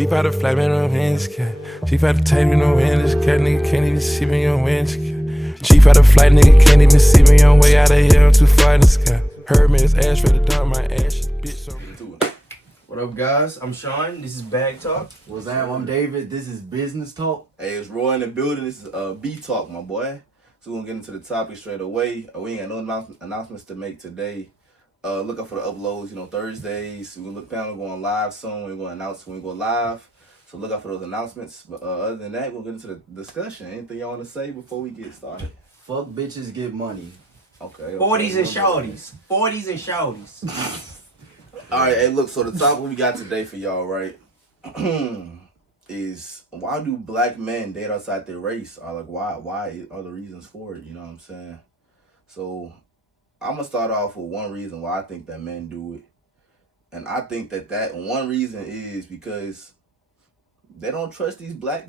She about to fly me no winds, cat. She about to take me no winds, cat. Nigga can't even see me on winds, cat. She about to fly, nigga can't even see me on way out of here. I'm too far in the sky. Heard me, it's ash for the dump, my ash. Bitch, so. What up, guys? I'm Sean. This is Bag Talk. What's up? I'm David. This is Business Talk. Hey, it's Roy in the building. This is B Talk, my boy. So we're going to get into the topic straight away. We ain't got no announcements to make today. Look up for the uploads, Thursdays. We're going to look going live soon. We're going to announce when we go live. So look out for those announcements. But other than that, we'll get into the discussion. Anything y'all want to say before we get started? Fuck bitches, get money. Okay. 40s and shawties. 40s and shawties. All right, hey, look, so the topic we got today for y'all, right, is why do black men date outside their race? Or, like, why are the reasons for it, you know what I'm saying? So, I'm going to start off with one reason why I think that men do it. And I think that one reason is because they don't trust these black,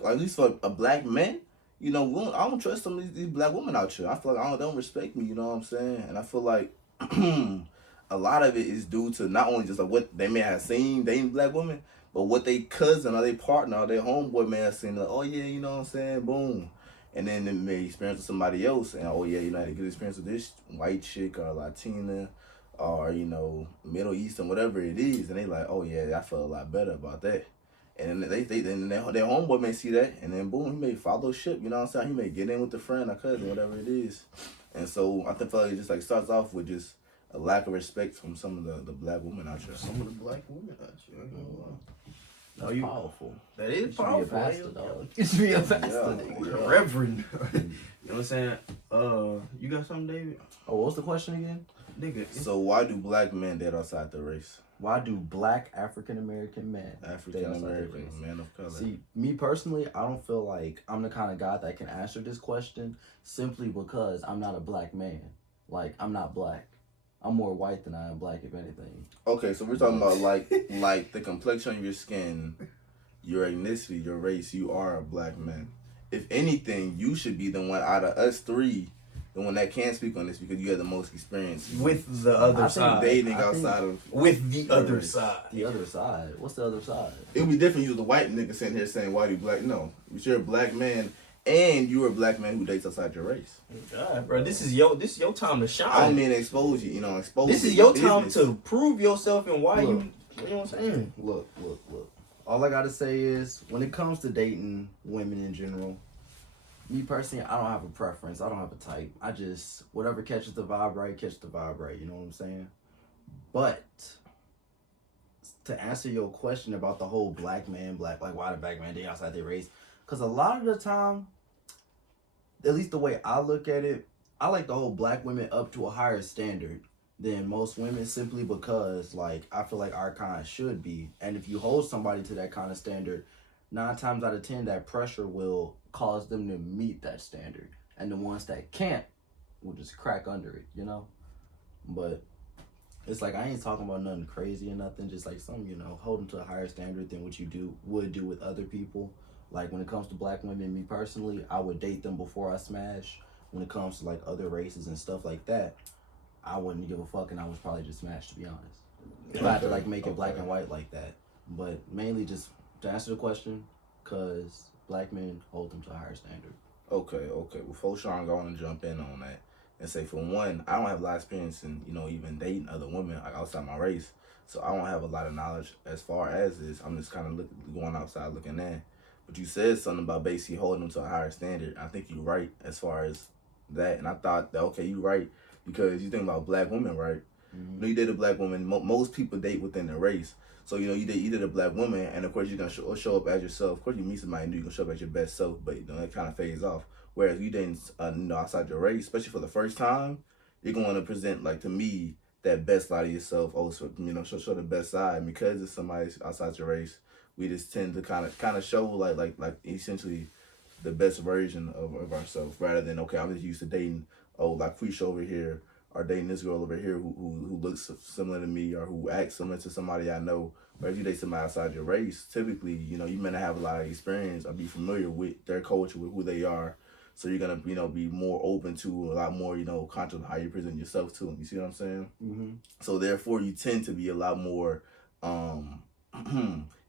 or at least for a black man, I don't trust some of these black women out here. I feel like they don't respect me, you know what I'm saying? And I feel like a lot of it is due to not only just like what they may have seen dating black women, but what they cousin or their partner or their homeboy may have seen. Like, oh yeah, you know what I'm saying? Boom. And then they may experience with somebody else, and oh yeah, I had a good experience with this white chick or Latina or Middle Eastern, whatever it is, and they like, oh yeah, I feel a lot better about that. And then their homeboy may see that, and then boom, he may follow ship. You know what I'm saying? He may get in with the friend or cousin, whatever it is. And so I feel like it just like starts off with just a lack of respect from some of the black women out here. Some of the black women out here. That's powerful. That is You should powerful. be a pastor, dog. You should be a pastor, nigga. Yeah. Reverend. You know what I'm saying? You got something, David? Oh, what was the question again? Nigga. So why do black men date outside the race? Why do black African-American men African date outside their American, race? man of color. See, me personally, I don't feel like I'm the kind of guy that can answer this question simply because I'm not a black man. Like, I'm not black. I'm more white than I am black, if anything. Okay, so we're talking about like the complexion of your skin, your ethnicity, your race. You are a black man. If anything, you should be the one out of us three, the one that can speak on this because you have the most experience With the other side. dating outside of. With the other race. side. The other side. What's the other side? It would be different. You was a white nigga sitting here saying, "Why do you black?" No, but you're a black man, and you're a black man who dates outside your race. God, bro, this is your time to shine. I don't mean expose you. Expose. This is your time business. to prove yourself and why Look. you know what I'm saying? Look. All I gotta say is, when it comes to dating women in general, me personally, I don't have a preference. I don't have a type. I just, whatever catches the vibe right, catch the vibe right. You know what I'm saying? But to answer your question about the whole like why the black man date outside their race, because a lot of the time, at least the way I look at it, I like the whole black women up to a higher standard than most women simply because, like, I feel like our kind should be. And if you hold somebody to that kind of standard, 9 times out of 10, that pressure will cause them to meet that standard. And the ones that can't will just crack under it, But it's like, I ain't talking about nothing crazy or nothing, just like some, hold them to a higher standard than what you would do with other people. Like, when it comes to black women, me personally, I would date them before I smash. When it comes to, like, other races and stuff like that, I wouldn't give a fuck, and I would probably just smash, to be honest. If I had to, like, make it black and white like that. But mainly just to answer the question, because black men hold them to a higher standard. Okay. Before Sean go on and jump in on that and say, for one, I don't have a lot of experience in, even dating other women like outside my race. So I don't have a lot of knowledge as far as this. I'm just kind of going outside looking in. But you said something about basically holding them to a higher standard. I think you're right as far as that. And I thought that, okay, you're right. Because you think about black women, right? Mm-hmm. You date a black woman. Most people date within their race. So, you date a black woman, and of course, you're going to show up as yourself. Of course, you meet somebody new, you're going to show up as your best self, but, that kind of fades off. Whereas you dating, outside your race, especially for the first time, you're going to present, like, to me, that best side of yourself. Also, show the best side. And because it's somebody outside your race, we just tend to kind of show, like essentially the best version of ourselves, rather than, okay, I'm just used to dating, like Quisha over here, or dating this girl over here who looks similar to me, or who acts similar to somebody I know. But if you date somebody outside your race, typically, you may not have a lot of experience or be familiar with their culture, with who they are. So you're going to, be more open to a lot more, conscious of how you present yourself to them. You see what I'm saying? Mm-hmm. So therefore, you tend to be a lot more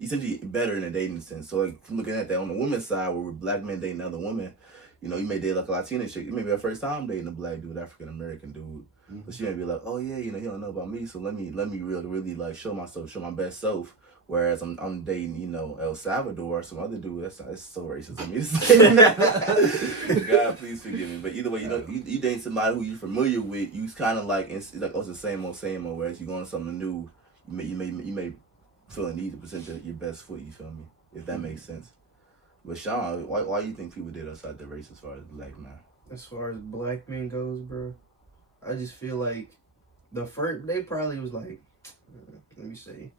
essentially better in a dating sense. So like looking at that on the women's side, where black men dating other women, you know, you may date like a Latina chick. It may be her first time dating a black dude, African American dude. Mm-hmm. So she may be like, oh yeah, you know, he don't know about me, so let me really like show myself, show my best self. Whereas I'm dating, you know, El Salvador or some other dude. That's so racist of me to say. God, please forgive me. But either way, you know, you dating somebody who you're familiar with, you kind of like, it's like, oh, it's the same old. Whereas you go on something new, you may feel the need to present your best foot. You feel me? If that makes sense. But Sean, why do you think people did outside the race as far as black men? As far as black men goes, bro, I just feel like they probably was like, let me see.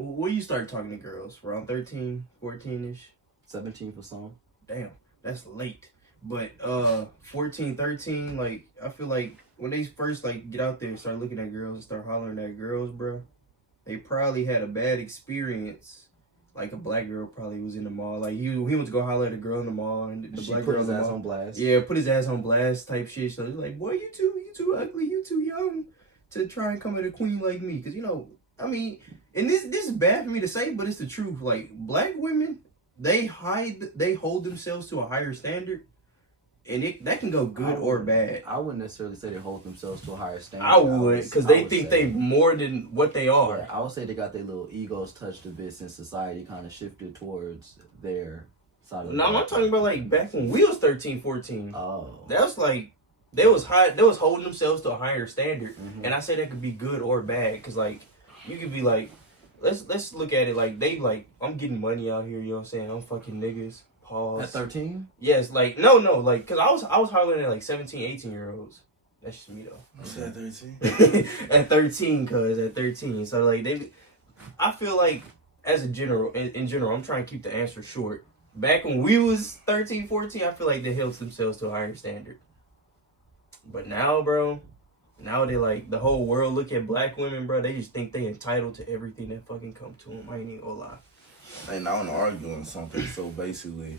When you start talking to girls, around 13, 14-ish? 17 for some. Damn, that's late. But 14, 13, like, I feel like when they first, like, get out there and start looking at girls and start hollering at girls, bro, they probably had a bad experience. Like, a black girl probably was in the mall. Like, he went to go holler at a girl in the mall, and the She black put girl his in the ass mall. on blast. Yeah, put his ass on blast type shit. So he's like, boy, you too ugly, you too young to try and come at a queen like me. Because, you know, I mean, and this is bad for me to say, but it's the truth. Like, black women, they hold themselves to a higher standard, and that can go good or bad. I wouldn't necessarily say they hold themselves to a higher standard. I would, because they think they more than what they are. Yeah, I would say they got their little egos touched a bit since society kind of shifted towards their side of the No, I'm talking about, like, back when we was 13, 14. Oh. That was like, they was holding themselves to a higher standard. Mm-hmm. And I say that could be good or bad, because, like, you could be like, let's look at it like they like, I'm getting money out here, you know what I'm saying? I'm fucking niggas. Pause. At 13? Yes, like, no, like, because I was hollering at like 17, 18-year-olds. That's just me though. At 13? At 13, at 13. So like I feel like as a general, in general, I'm trying to keep the answer short. Back when we was 13, 14, I feel like they held themselves to a higher standard. But now, bro, now they like, the whole world look at black women, bro, they just think they entitled to everything that fucking come to them. I ain't even gonna lie. And I want to argue on something. So basically,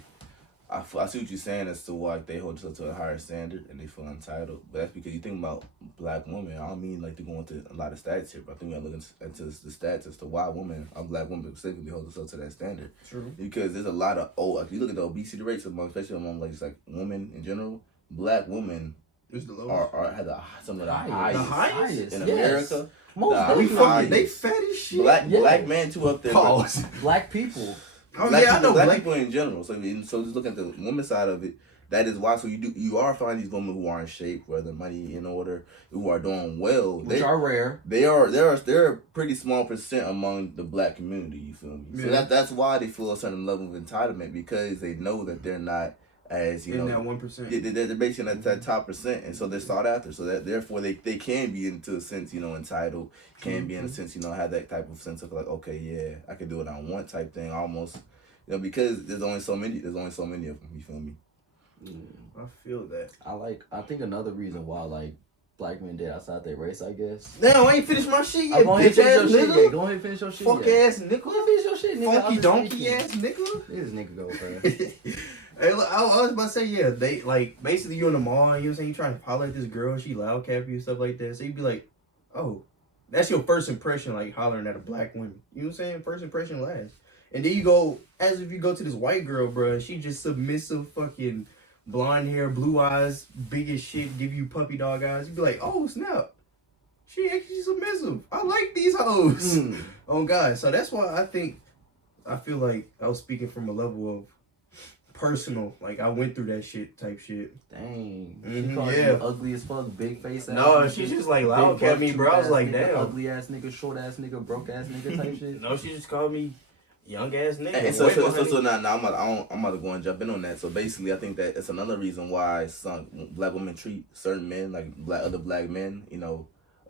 I see what you're saying as to why they hold themselves to a higher standard and they feel entitled. But that's because you think about black women. I don't mean like to go into a lot of stats here, but I think we're looking into the stats as to why black women specifically hold themselves to that standard. True. Because there's a lot of if you look at the obesity rates especially among like women in general, black women have some of the highest in America. Most they fat as shit. Black men too up there. Pause. Black people. I know black people in general. So just looking at the women's side of it, that is why. So you are finding these women who are in shape, where the money in order, who are doing well. Which are rare. They're a pretty small percent among the black community. You feel me? Yeah. So that's why they feel a certain level of entitlement, because they know that they're not as in that 1%. They're basically in that top percent, and so they're sought after. So that therefore they can be into a sense, entitled, can be in a sense, have that type of sense of like, okay, yeah, I can do what I want type thing, almost, because there's only so many of them. You feel me? I feel that. I think another reason why like black men did outside their race, I guess. Damn, I ain't finished my shit yet. Go ahead and finish your shit. Yeah, go ahead and finish your shit. Fuck ass nigga. Go ahead and finish your shit, nigga. Funky donkey ass nigga. This nigga go, bro. Hey, look, I was about to say, yeah, they, like, basically you in the mall, you know what I'm saying, you trying to holler at this girl, she loud cap you and stuff like that, so you'd be like, oh, that's your first impression, like, hollering at a black woman, you know what I'm saying, first impression lasts, and then you go, as if you go to this white girl, bro, she just submissive, fucking, blonde hair, blue eyes, big as shit, give you puppy dog eyes, you'd be like, oh, snap, she actually submissive, I like these hoes, oh, God, so that's why I feel like I was speaking from a level of personal, like I went through that shit type shit. Dang. Mm-hmm, She called you ugly as fuck, big face ass. No, she just like loud at me, bro. I was like, nigga, damn. Ugly ass nigga, short ass nigga, broke ass nigga type shit. No, she just called me young ass nigga. And so now I'm about to go and jump in on that. So basically, I think that it's another reason why some black women treat certain men like other black men,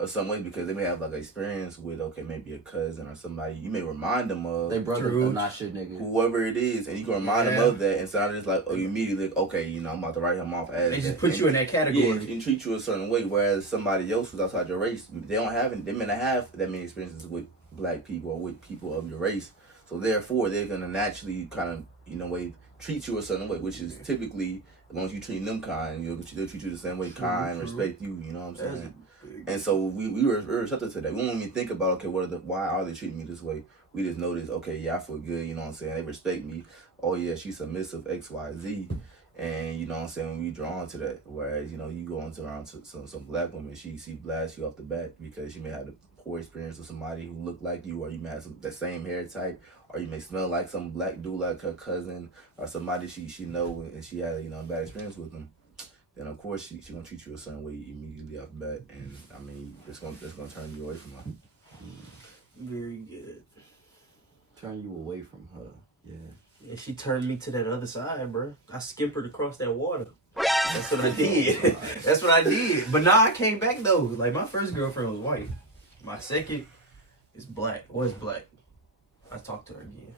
or some way, because they may have like experience with maybe a cousin or somebody you may remind them of. They brother not shit nigga. Whoever it is, and you can remind them of that, and so just like, you immediately like, okay, I'm about to write him off as. They just put you in that category. Yeah, and treat you a certain way, whereas somebody else who's outside your race, they may not have that many experiences with black people or with people of your race, so therefore they're gonna naturally kind of way treat you a certain way, which is typically, as long as you treat them kind, they'll treat you the same way, kind, respect you. You know what I'm saying? And so we were receptive to that. We don't even think about, okay, why are they treating me this way? we just notice, okay, yeah, I feel good, you know what I'm saying? They respect me. Oh yeah, she's submissive, X, Y, Z. And you know what I'm saying, we drawn to that. Whereas, you know, you go into around to some black woman, she blasts you off the bat because she may have the poor experience with somebody who look like you, or you may have the same hair type, or you may smell like some black dude like her cousin, or somebody she know and she had, you know, a bad experience with them. Then of course she gonna treat you a certain way immediately off the bat, and I mean it's gonna turn you away from her. Very good. Turn you away from her. Yeah. Yeah, she turned me to that other side, bro. I skimpered across that water. That's what I did. That's what I did. But now I came back though. Like my first girlfriend was white. My second is black. Was black. I talked to her again.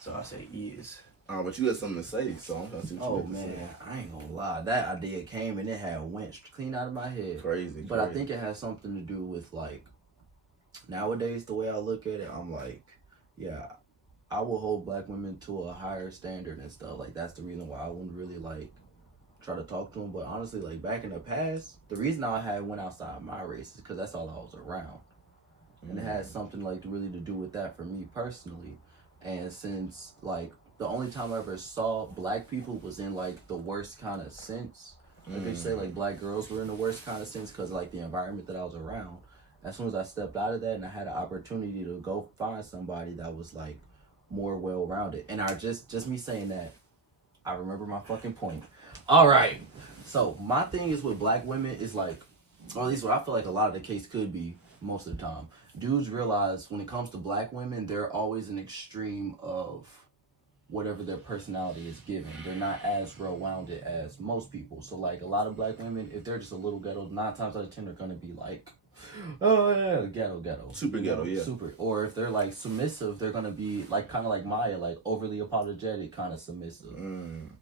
So I say is. But you had something to say, so I'm gonna see what you Oh had to man, say. I ain't gonna lie. That idea came and it had went clean out of my head. Crazy. But I think it has something to do with like nowadays the way I look at it. I'm like, yeah, I will hold black women to a higher standard and stuff. Like that's the reason why I wouldn't really like try to talk to them. But honestly, like back in the past, the reason I had went outside my race is because that's all I was around, and it had something like really to do with that for me personally. And since like the only time I ever saw black people was in like the worst kind of sense. Like they say like black girls were in the worst kind of sense because like the environment that I was around. As soon as I stepped out of that and I had an opportunity to go find somebody that was like more well-rounded. And I just me saying that, I remember my fucking point. All right. So my thing is with black women is like, or at least what I feel like a lot of the case could be most of the time. Dudes realize when it comes to black women, they're always an extreme of whatever their personality is given. They're not as well-rounded as most people. So like a lot of black women, if they're just a little ghetto, 9 times out of 10 they're gonna be like, oh yeah, ghetto. Super ghetto, yeah. Super. Or if they're like submissive, they're gonna be like kind of like Maya, like overly apologetic, kind of submissive,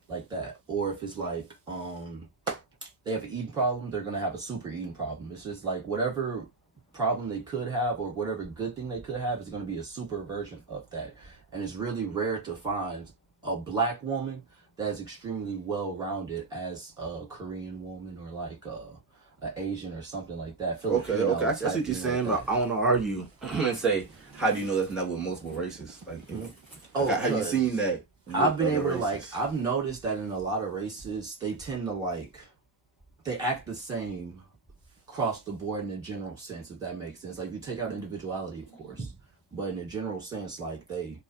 like that. Or if it's like they have an eating problem, they're gonna have a super eating problem. It's just like whatever problem they could have or whatever good thing they could have is gonna be a super version of that. And it's really rare to find a black woman that is extremely well-rounded as a Korean woman or like an Asian or something like that. Okay. I see what you're saying, but I want to argue and say, how do you know that's not with multiple races? Like, have you seen that? I've been able to like, I've noticed that in a lot of races, they tend to like, they act the same across the board in a general sense, if that makes sense. Like, you take out individuality, of course, but in a general sense, like, they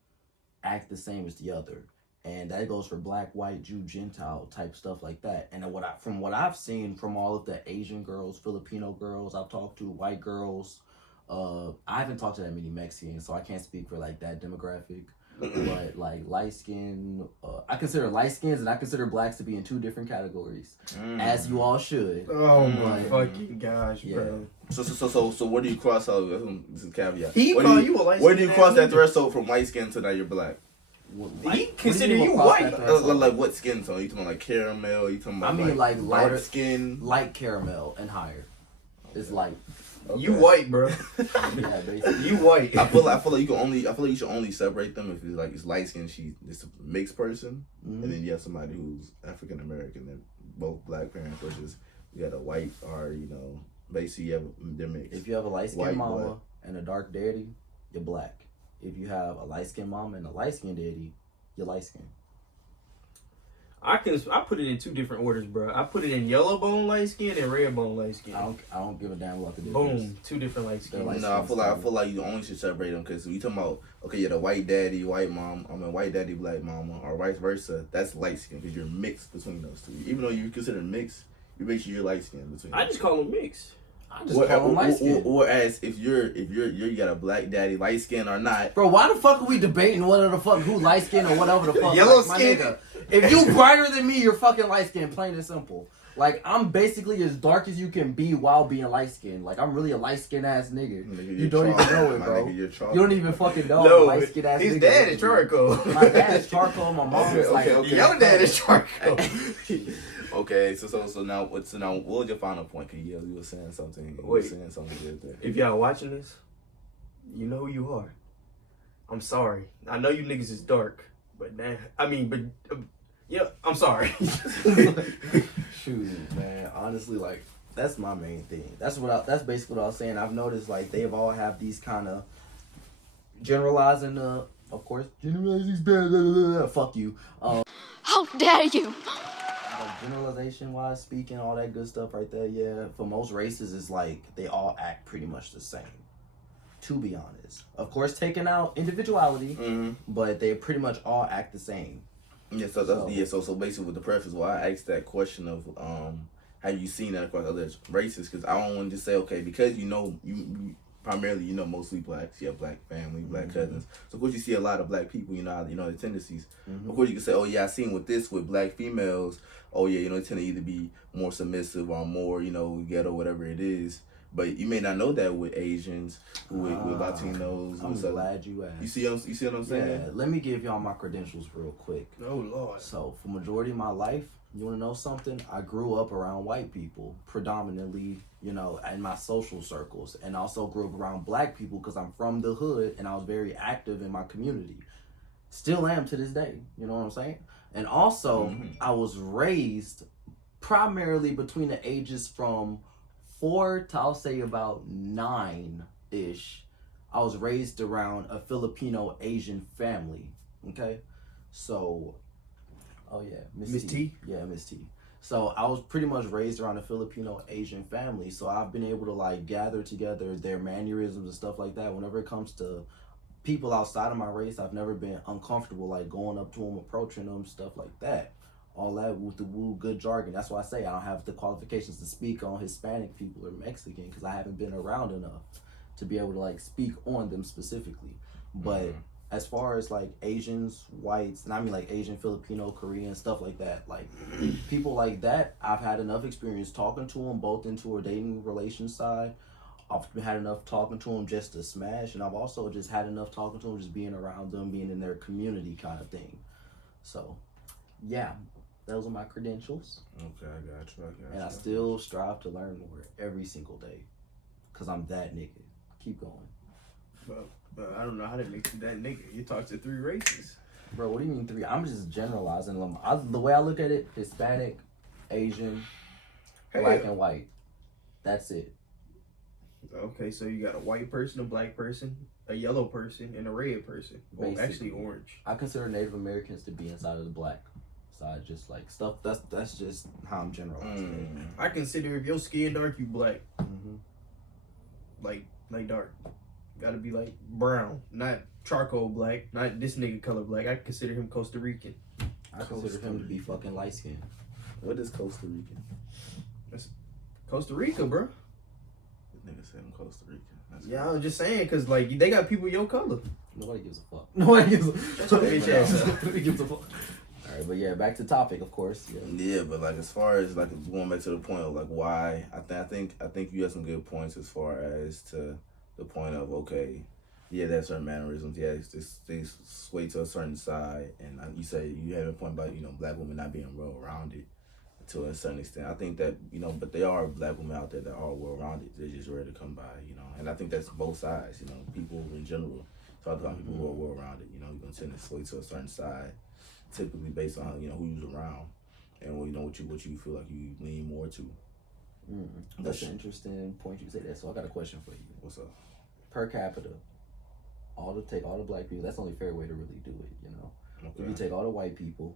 act the same as the other. And that goes for black, white, Jew, Gentile type stuff like that. And from what I've seen from all of the Asian girls, Filipino girls I've talked to, white girls, I haven't talked to that many Mexicans, so I can't speak for like that demographic. But like light skin, I consider light skins and I consider blacks to be in 2 different categories, as you all should. Oh my fucking gosh, yeah. bro. So where do you cross out? This is a caveat. He call you a light skin. Where do you cross that threshold from light skin to now you're black? He consider you white. Like what skin tone? You talking about like caramel? You talking about I mean like lighter skin, light caramel and higher. It's light. Okay. You white, bro. Yeah, basically. You white. I feel like you should only separate them if it's like it's light skin. It's a mixed person, and then you have somebody who's African American and both black parents versus you got a white or basically you have they're mixed. If you have a light skinned mama and a dark daddy, you're black. If you have a light skinned mama and a light skinned daddy, you're light skinned. I put it in 2 different orders, bro. I put it in yellow bone light skin and red bone light skin. I don't give a damn about the difference. Boom, 2 different light skins. No, I feel like you only should separate them because you talking about the white daddy, white mom. White daddy, black mama, or vice versa. That's light skin because you're mixed between those 2. Even though you consider mixed, you make sure you're light skin between. I just call them mixed. I just call them light skin. Whereas if you got a black daddy, light skin or not, bro, why the fuck are we debating who light skin or whatever the fuck? Yellow like, skin. My nigga, if you brighter than me, you're fucking light skin, plain and simple. Like, I'm basically as dark as you can be while being light skinned. Like, I'm really a light skinned ass nigga. You don't even know it, bro. You don't even fucking know I'm a light skinned ass nigga. His dad is charcoal. My dad is charcoal. My mom is like, your dad is charcoal. Okay, so now what was your final point? Cause you were saying something. You were saying something good there. If y'all watching this, you know who you are. I'm sorry. I know you niggas is dark, but yeah, I'm sorry. Shoot, man. Honestly, like that's my main thing. That's basically what I was saying. I've noticed like they all have these kind of generalizing, of course, generalizing is bad. Fuck you. How dare you! Like generalization wise speaking, all that good stuff right there, yeah. For most races, it's like they all act pretty much the same. To be honest, of course, taking out individuality, but they pretty much all act the same. Yeah, so that's so basically with the preface, why I asked that question of have you seen that across other races? Because I don't want to just say okay because you primarily mostly blacks, you have black family, black cousins. So of course you see a lot of black people, the tendencies. Of course you can say, oh yeah, I seen with black females. Oh yeah, they tend to either be more submissive or more ghetto, whatever it is. But you may not know that with Asians, with Latinos. I'm glad you asked. You see what I'm saying? Yeah, let me give y'all my credentials real quick. Oh, Lord. So, for majority of my life, you want to know something? I grew up around white people, predominantly, in my social circles. And also grew up around black people because I'm from the hood and I was very active in my community. Still am to this day. You know what I'm saying? And also, I was raised primarily between the ages from 4 to I'll say about 9-ish. I was raised around a Filipino Asian family. Okay, so Miss T. Yeah, Miss T. So I was pretty much raised around a Filipino Asian family. So I've been able to like gather together their mannerisms and stuff like that. Whenever it comes to people outside of my race, I've never been uncomfortable like going up to them, approaching them, stuff like that. All that with the good jargon. That's why I say I don't have the qualifications to speak on Hispanic people or Mexican because I haven't been around enough to be able to like speak on them specifically. But as far as like Asians, whites, and I mean like Asian, Filipino, Korean, stuff like that, like people like that, I've had enough experience talking to them both into a dating relation side. I've had enough talking to them just to smash, and I've also just had enough talking to them just being around them, being in their community kind of thing. So, yeah. Those are my credentials. Okay, I got you. And I still strive to learn more every single day. Because I'm that nigga. Keep going. But I don't know how to make you that nigga. You talk to 3 races. Bro, what do you mean 3? I'm just generalizing them. The way I look at it, Hispanic, Asian, black, and white. That's it. Okay, so you got a white person, a black person, a yellow person, and a red person. Oh, actually orange. I consider Native Americans to be inside of the black side, just like stuff. That's just how I'm generalizing. I consider if your skin dark, you black. Like dark. Gotta be like brown, not charcoal black, not this nigga color black. I consider him Costa Rican. I consider him to be fucking light skinned. What is Costa Rican? That's Costa Rica, bro. Nigga said I'm Costa Rican. Yeah, I was just saying, cause like they got people your color. Nobody gives a fuck. Nobody gives a fuck. Nobody gives a fuck. All right, but yeah, back to topic, of course. Yeah, but like as far as like going back to the point of like why I think you have some good points as far as to the point of okay, yeah, there's certain mannerisms. Yeah, they sway to a certain side, and you say you have a point about black women not being well rounded to a certain extent. I think that but there are black women out there that are well rounded. They're just rare to come by, and I think that's both sides. People in general talk about people who are well rounded. You're gonna tend to sway to a certain side. Typically based on who you're around and what you feel like you lean more to. That's an interesting point you say that. So I got a question for you. What's up? Per capita, take all the black people. That's the only fair way to really do it. Okay. If you take all the white people,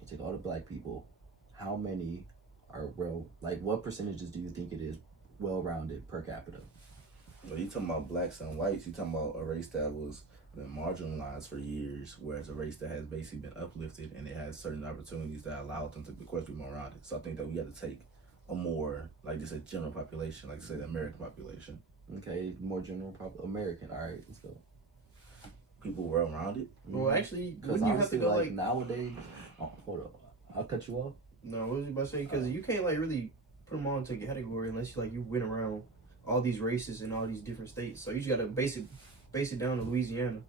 you take all the black people, how many are what percentages do you think it is well-rounded per capita? Well, you talking about blacks and whites. You talking about a race that was been marginalized for years, whereas a race that has basically been uplifted and it has certain opportunities that allow them to be more rounded. So I think that we got to take a more like just a general population, like say the American population. Okay, more general American. All right, let's go. People well rounded. Well, actually, because you have to go like nowadays. Oh, hold up, I'll cut you off. No, what was you about to say? Because you can't like really put them all into a category unless you went around all these races in all these different states. So you just got to base it down to Louisiana.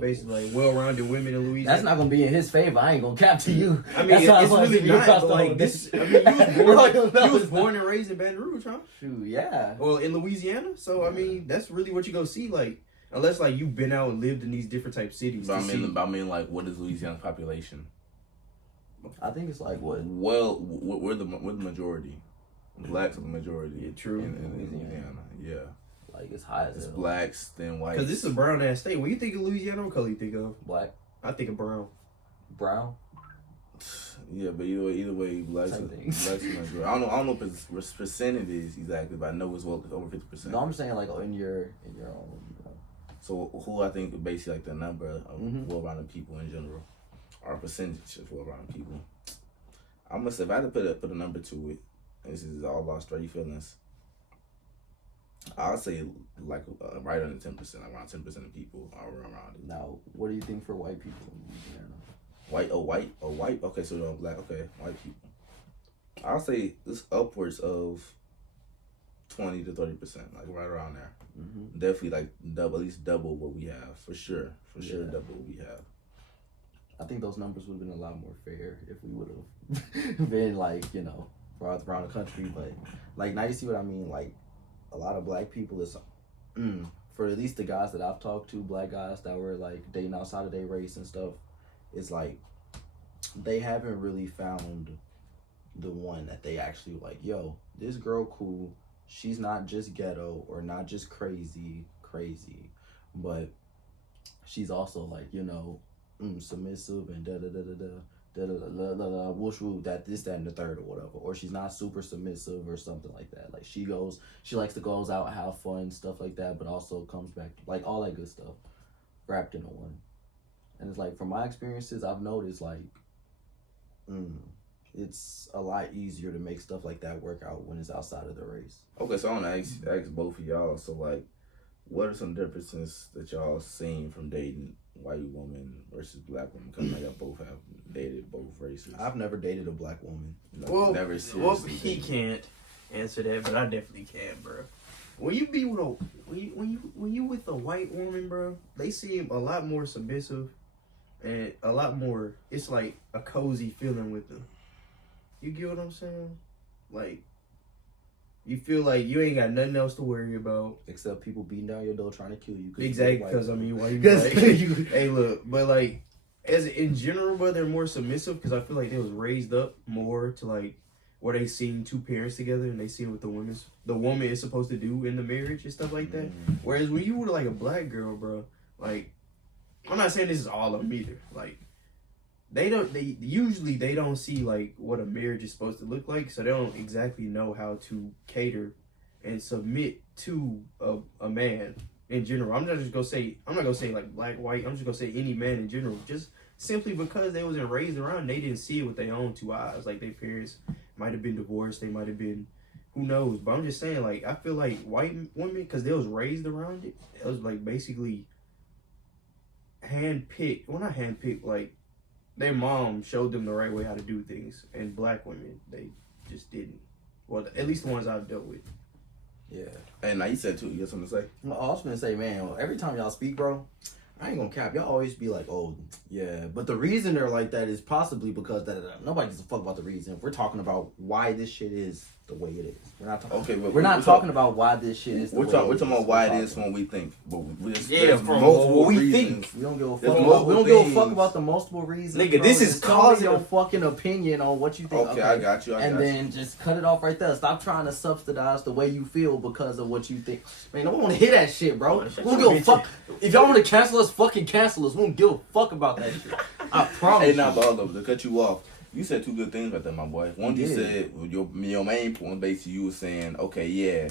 Basically, like well-rounded women in Louisiana. That's not gonna be in his favor. I ain't gonna cap to you. I mean, it's really not. Like this. I mean, you was born and raised in Baton Rouge, huh? Shoot, yeah. Well, in Louisiana. So I mean, that's really what you go see. Like, unless like you've been out and lived in these different type cities. But I mean, like, what is Louisiana's population? I think it's like what? Well, we're the majority. Blacks are the majority. Yeah, true. In Louisiana, yeah. Like it's high as It's hell. blacks, then whites. Because this is a brown ass state. When you think of Louisiana, what color you think of? Black, I think of brown. brown. Yeah, but either way, blacks Same are thing. girl. I don't know what percent it is exactly, but I know it's well over 50%. No, I'm saying like in your own. So who I think basically like the number of Mhm. well-rounded people in general, or percentage of well-rounded people. I must have, if I had to put a number to it, and this is all about straight feelings, I'll say like right under 10%, like around 10% of people are around it. Now, what do you think for white people in Louisiana? White. Okay, so you're black. Okay, white people. I'll say it's upwards of 20 to 30%, like right around there. Mm-hmm. Definitely like double, at least double what we have for sure. For sure, Yeah. double what we have. I think those numbers would have been a lot more fair if we would have been like, around the country. But like now you see what I mean. Like a lot of black people is, for at least the guys that I've talked to, black guys that were like dating outside of their race and stuff, it's like they haven't really found the one that they actually like. Yo, this girl cool. She's not just ghetto or not just crazy, but she's also like submissive and whoosh woo, that this, that, and the third or whatever. Or she's not super submissive or something like that. Like she likes to goes out, have fun, stuff like that, but also comes back like all that good stuff wrapped into one. And it's like from my experiences, I've noticed like it's a lot easier to make stuff like that work out when it's outside of the race. Okay, so I want to ask both of y'all. So like, what are some differences that y'all seen from dating white women versus black women? Because like y'all both have dated both races. I've never dated a black woman. Well, never seriously he dated. can't answer that, but I definitely can, bro. When you be with when you with a white woman, bro, they seem a lot more submissive and a lot more. It's like a cozy feeling with them. You get what I'm saying? Like, you feel like you ain't got nothing else to worry about. Except people beating down your door trying to kill you. Exactly, because I mean, why you Because like, hey, look, but like, as in general, bro, they're more submissive because I feel like they was raised up more to like where they seen two parents together and they seen what the woman is supposed to do in the marriage and stuff like that. Whereas when you were like a black girl, bro, like, I'm not saying this is all of them either. Like, they usually don't see like what a marriage is supposed to look like, so they don't exactly know how to cater and submit to a man in general. I'm not gonna say like black, white. I'm just gonna say any man in general. Just simply because they wasn't raised around, they didn't see it with their own two eyes. Like their parents might have been divorced, they might have been, who knows. But I'm just saying, like, I feel like white women, because they was raised around it, it was like basically handpicked. Well, not handpicked, like their mom showed them the right way how to do things, and black women, they just didn't. Well, at least the ones I've dealt with. Yeah. And now you said too. You got something to say? I was gonna say, man, every time y'all speak, bro, I ain't gonna cap. Y'all always be like, oh, yeah. But the reason they're like that is possibly because nobody gives a fuck about the reason. If we're talking about why this shit is the way it is. We're not talking. Okay, but we're not talking about why this shit is. We're talking about why it is when we think. But Yeah, from what we think. We don't give a There's fuck. multiple We don't give a fuck things. about the multiple reasons. Nigga, bro. this is Just tell me causing your a- fucking opinion on what you think. Okay, I got you. And then just cut it off right there. Stop trying to subsidize the way you feel because of what you think. Man, no one want to hear that shit, bro. We don't give a fuck. If y'all want to cancel us, fucking cancel us. We don't give a fuck about that shit. I promise. Hey, now, but hold up, to cut you off, you said two good things right there, my boy. One, you did. said your main point, basically, you were saying, okay, yeah,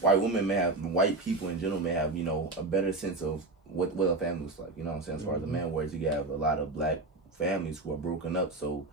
white people in general may have, a better sense of what a family looks like. You know what I'm saying? As far as the man, whereas you have a lot of black families who are broken up, so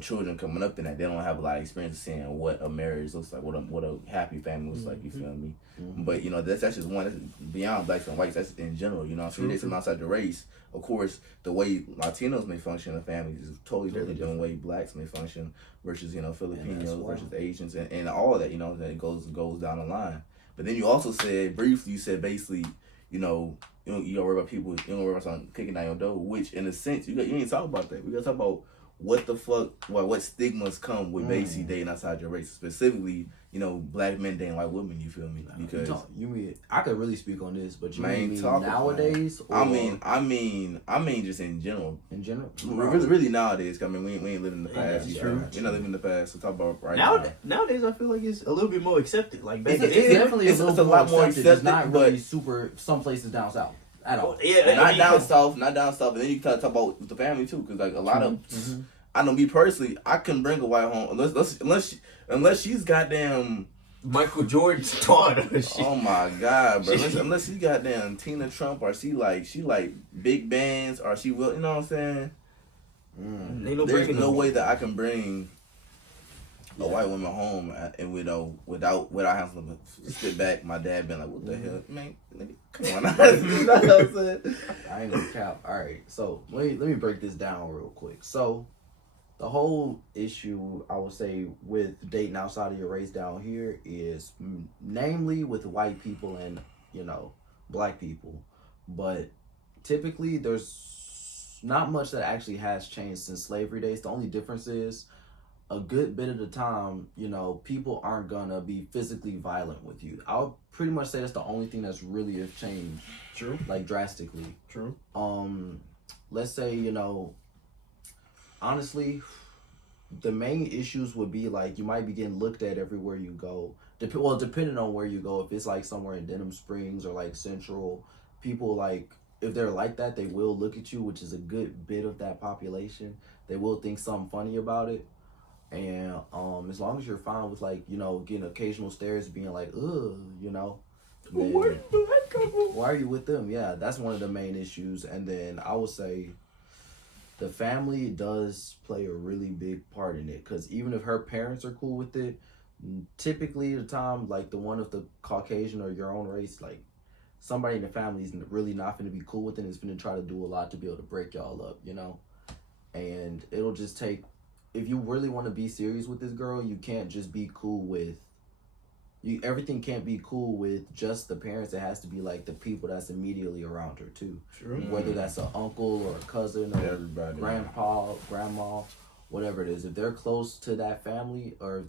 children coming up in that, they don't have a lot of experience seeing what a marriage looks like, what a happy family looks like. You feel me? But that's just one. That's beyond blacks and whites. That's in general. You know what I'm saying? They from outside the race. Of course, the way Latinos may function in families is totally different than the way blacks may function versus Filipinos versus Asians and all that. That it goes down the line. But then you also said briefly. You said basically, you don't worry about people. You don't worry about someone kicking down your door. Which in a sense, you ain't talk about that. We gotta talk about what the fuck, what stigmas come with basically dating outside your race, specifically, you know, black men dating white women. You feel me? Because you mean I could really speak on this, but you man, mean talk nowadays? Or I mean, just in general. in general, Really nowadays. 'Cause I mean, we ain't living in the past. that's You true. feel me? We're not living in the past. So talk about right Nowadays, I feel like it's a little bit more accepted. Like back it's in the day, definitely it's a little a lot more accepted. It's not accepted, really but- super. Some places down south at all. yeah, Not I mean, down south, and then you can talk about with the family too, because like a lot of, I know me personally, I couldn't bring a white home unless she's goddamn. Michael Jordan's daughter. Oh my god, bro! Unless she goddamn Tina Trump, or she like big bands, or she will, you know what I'm saying? Ain't no There's breaking no them. way that I can bring a white woman home and without having to sit back. My dad being like, "What the hell, man? Nigga, come on!" You know what I'm saying? I ain't gonna cap. All right, so let me break this down real quick. So, the whole issue I would say with dating outside of your race down here is namely with white people and black people, but typically there's not much that actually has changed since slavery days. The only difference is a good bit of the time, people aren't gonna be physically violent with you. I'll pretty much say that's the only thing that's really have changed. True. Like drastically. True. Let's say, honestly, the main issues would be like you might be getting looked at everywhere you go. Depending on where you go, if it's like somewhere in Denham Springs or like Central, people like if they're like that, they will look at you, which is a good bit of that population. They will think something funny about it. And as long as you're fine with like, getting occasional stares being like, ugh, then why are you with them? Yeah, that's one of the main issues. And then I would say the family does play a really big part in it, because even if her parents are cool with it, typically the time, like the one of the Caucasian or your own race, like somebody in the family is really not going to be cool with it and is going to try to do a lot to be able to break y'all up, and it'll just take, if you really want to be serious with this girl, you can't just be cool with everything can't be cool with just the parents. It has to be like the people that's immediately around her too. True. Whether that's an uncle or a cousin or Everybody. grandpa, grandma, whatever it is. If they're close to that family, or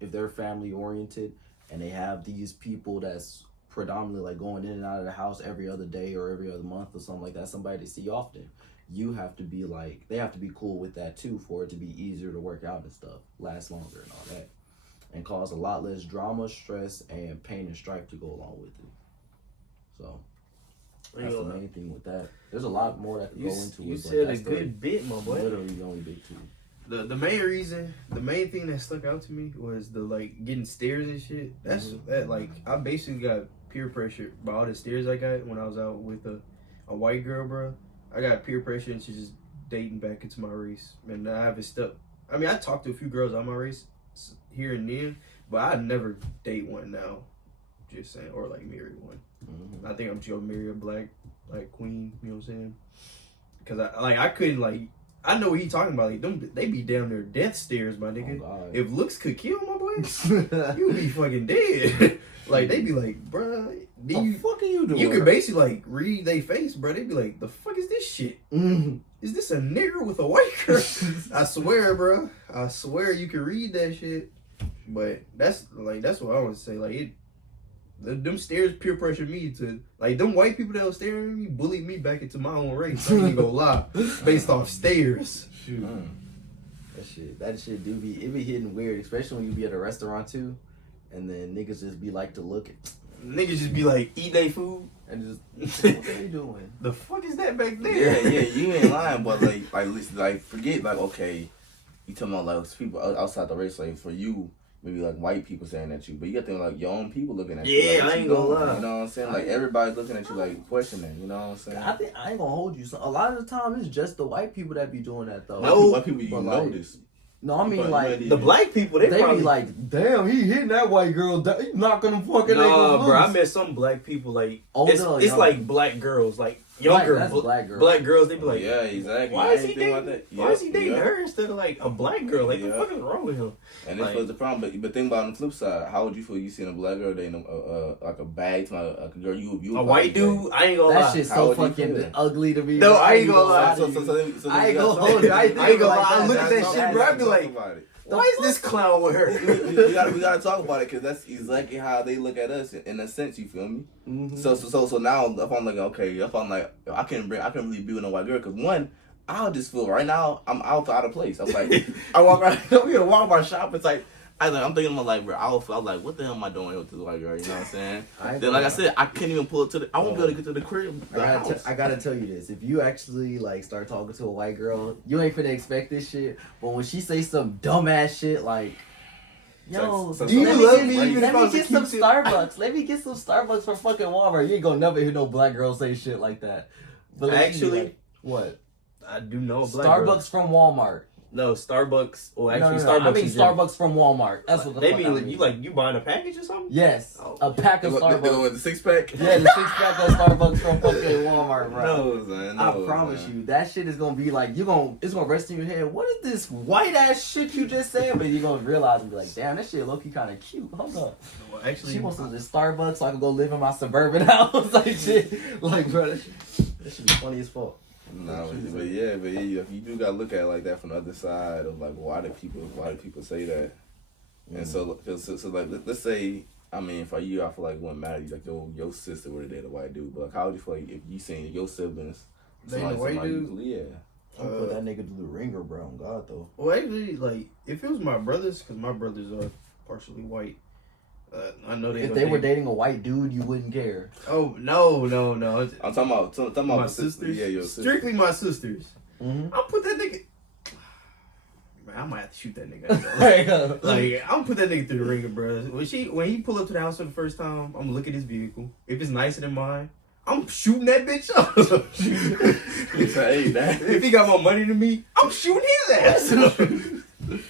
if they're family oriented and they have these people that's predominantly like going in and out of the house every other day or every other month or something like that, somebody they see often, you have to be like, they have to be cool with that too for it to be easier to work out and stuff, last longer and all that, and cause a lot less drama, stress, and pain and strife to go along with it. So that's the main thing with that. There's a lot more that could go into it. You but said a that's good bit, my boy. Literally the only big two. The main thing that stuck out to me was the like getting stares and shit. That like I basically got peer pressure by all the stares I got when I was out with a white girl, bro. I got peer pressure and she's just dating back into my race, and I haven't stuck. I mean, I talked to a few girls on my race here and then, but I'd never date one now. Just saying, or like marry one. Mm-hmm. I think I'm just gonna marry a black queen. You know what I'm saying? Because I couldn't like. I know what he talking about. Like, them, they be down there death stares, my nigga. Oh, If looks could kill, my boy, you be fucking dead. Like, they be like, bruh, the fuck are you doing? You could basically, like, read their face, bro. They be like, the fuck is this shit? Is this a nigger with a white girl? I swear, bro. I swear you can read that shit. But that's what I want to say. Like, them stares peer pressure me to, like, them white people that was staring at me bullied me back into my own race. I ain't gonna lie. Based off stares. Shoot. That shit do be, it be hitting weird, especially when you be at a restaurant too, and then niggas just be like to look at. Niggas just be like, eat they food. And just, what are you doing? The fuck is that back there? Yeah, you ain't lying, but like forget, like, okay, you talking about like people outside the race, like for you, maybe like white people saying at you, but you got to think like your own people looking at you. Yeah, like, I ain't gonna lie. You know what I'm saying? Like everybody's looking at you like questioning. You know what I'm saying? I think I ain't gonna hold you. So a lot of the time, it's just the white people that be doing that though. No, white people you but, notice. No, I mean like the black people, they probably be like, damn, he hitting that white girl. He knocking them fucking. Nah, bro, I met some black people like Older, it's like black girls. Like younger that's black girl. black girls, they be like, yeah, exactly. why I is he ain't think about dating? that. Why is he dating Yeah. her instead of like a black girl? Like, Yeah. what the fuck is wrong with him? And this Like- was the problem. But think about it on the flip side. How would you feel you seeing a black girl dating like a bag, like a girl you A white dude, I ain't gonna That lie. shit's How so would you fucking feel? ugly to me. No, bro. I ain't gonna lie. So I ain't then gonna we hold gotta you. talk- I ain't gonna lie. like I look at that That's shit, all bro. I we be gotta like, talk about it. Why is this clown with her? we gotta talk about it because that's exactly how they look at us in a sense. You feel me? Mhm. So now if I'm like okay, if I'm like I can't really be with a white girl because one, I'll just feel right now I'm out of place. I'm like I walk around, we gonna walk my shop. It's like I'm thinking I'm like bro, I'm like what the hell am I doing here with this white girl? You know what I'm saying? Then like I said, I can't even pull it to the. I won't be able to get to the crib. I gotta tell you this. If you actually like start talking to a white girl, you ain't finna expect this shit. But when she say some dumbass shit like, "Yo, So- Do you let me love get- me even Let if I me was a get some Q-tip? Starbucks. Let me get some Starbucks from fucking Walmart." You ain't gonna never hear no black girl say shit like that. But let me Actually, like, what? I do know a black girl. Starbucks from Walmart. No, Starbucks. Well, actually, No. Starbucks. I mean is in- Starbucks from Walmart. That's what the They fuck mean I like, mean. you buying a package or something? Yes, Oh. a pack They of go Starbucks. with the 6-pack. Yeah, the 6-pack of Starbucks from fucking Walmart, bro. No, man. I No, promise man. you, that shit is gonna be like it's gonna rest in your head. What is this white ass shit you just said? But you're gonna realize and be like, damn, that shit low key kind of cute. Hold up, Well, actually, she wants to just Starbucks so I can go live in my suburban house, like shit. Like, bro, that should be funny as fuck. No, but yeah, you do gotta look at it like that from the other side of like why do people say that? And so like let's say I mean for you I feel like it wouldn't matter like your sister would have dated a white dude, but like, how would you feel like if you seen your siblings Dating a white dude? yeah. I'm gonna put that nigga through the ringer, bro. On God though. Well, actually, like if it was my brothers, because my brothers are partially white. I know they. If they were dating a white dude, you wouldn't care. Oh no! I'm talking about My sisters. Yeah, your sisters. Strictly my sisters. Mm-hmm. I'll put that nigga. Man, I might have to shoot that nigga. Like I'm put that nigga through the ringer, bro. When he pull up to the house for the first time, I'm gonna look at his vehicle. If it's nicer than mine, I'm shooting that bitch up. You say, hey, that. If he got more money than me, I'm shooting his ass. I'm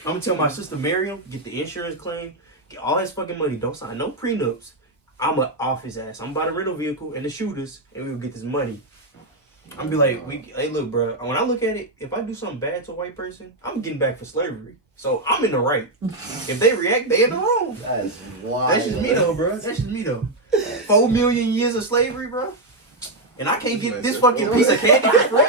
gonna tell my sister Miriam, get the insurance claim, get all his fucking money. Don't sign no prenups. I'm off his ass. I'm about to rental vehicle and the shooters, and we'll get this money. I'm be like, hey, look, bro. When I look at it, if I do something bad to a white person, I'm getting back for slavery. So I'm in the right. If they react, they in the wrong. That's wild. That's just me though, bro. That's just me though. 4 million years of slavery, bro. And I can't get this fucking piece of candy for free.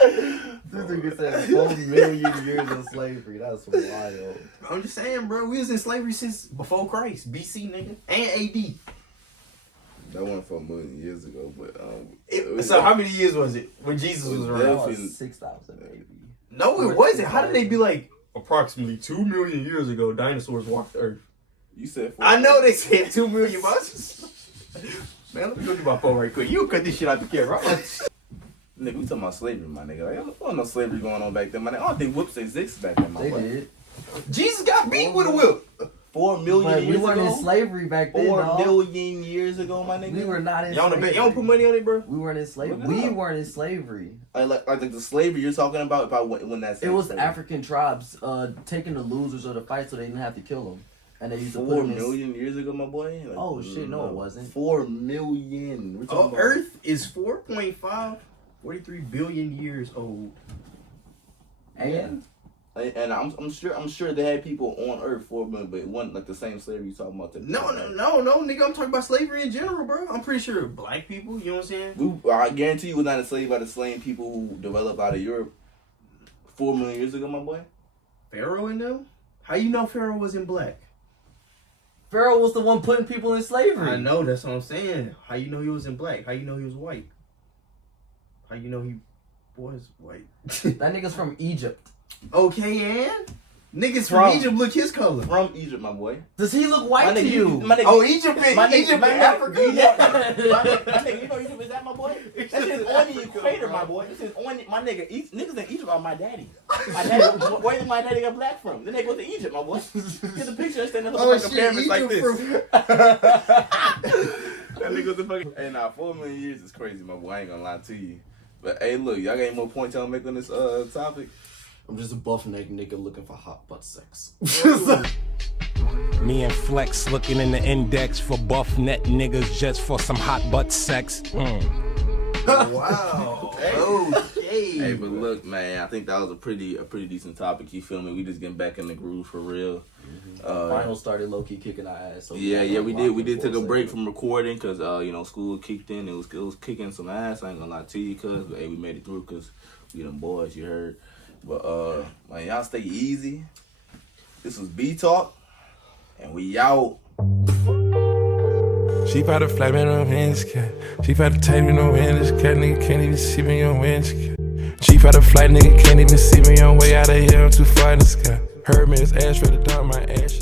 This nigga said 4 million years of slavery. That's wild. I'm just saying, bro. We was in slavery since before Christ, BC, nigga, and AD. That went for a million years ago, but So how many years was it when Jesus was around? That Definitely. was 6,000, baby. No, it wasn't. How did they be like approximately 2 million years ago? Dinosaurs walked the earth. You said. I know they said 2 million, but man, let me go do my phone right quick. You cut this shit out the camera. Nigga, we talking about slavery, my nigga. Like, there wasn't no slavery going on back then, my nigga. I don't think whoops existed back then, my They boy. did. Jesus got beat with a whip. 4 million But we years weren't ago. in slavery back then, 4 dog. million years ago, my nigga. We were not in Y'all slavery. don't put money on it, bro. We weren't in slavery. Look it We up. weren't in slavery. Like the slavery you're talking about. If I when that's It was African tribes taking the losers of the fight so they didn't have to kill them. And they used to put 4 them in... million years ago, my boy. Like, Oh, shit, no, it wasn't. 4 million. We're talking about Earth is 43 billion years old. And And I'm sure they had people on Earth 4 million, but it wasn't like the same slavery you talking about. No, nigga. I'm talking about slavery in general, bro. I'm pretty sure black people, you know what I'm saying? I guarantee you, we're not enslaved by the same people who developed out of Europe 4 million years ago, my boy. Pharaoh in them? How you know Pharaoh wasn't black? Pharaoh was the one putting people in slavery. I know, that's what I'm saying. How you know he wasn't black? How you know he was white? How you know he was white? That nigga's from Egypt. Okay, and? Niggas From- from Egypt look his color. From Egypt, my boy. Does he look white My to nigga, you? my nigga, Oh, Egypt in my nigga, Egypt my in nigga, Africa? you know, my nigga, you know Egypt is that, my boy? That shit's on the equator, my boy. This is on my nigga. Niggas in Egypt are my daddy. My daddy, where did my daddy get black from? Then they go to Egypt, my boy. Get the picture, stand there Oh, like a shit, pyramid like Egypt this. from... That nigga was the fucking. Hey, nah, 4 million years is crazy, my boy. I ain't gonna lie to you. But hey, look, y'all got any more points y'all make on this topic? I'm just a buff neck nigga looking for hot butt sex. Me and Flex looking in the index for buff net niggas just for some hot butt sex. Wow. Okay. Hey, but look, man, I think that was a pretty decent topic. You feel me? We just getting back in the groove for real. Finals started low key kicking our ass. So Yeah, we did. We did take a break from recording because school kicked in. It was kicking some ass. I ain't gonna lie to you, cuz. But hey, we made it through because we them boys. You heard. But man, y'all stay easy. This was B Talk, and we out. She about to fly me no winds, cat. She about to take me no winds, cat. Nigga can't even see me on winds, cat. She about to fly, nigga can't even see me on way out of here. I'm too far in the sky. Heard me, it's ash for the dump, my ash.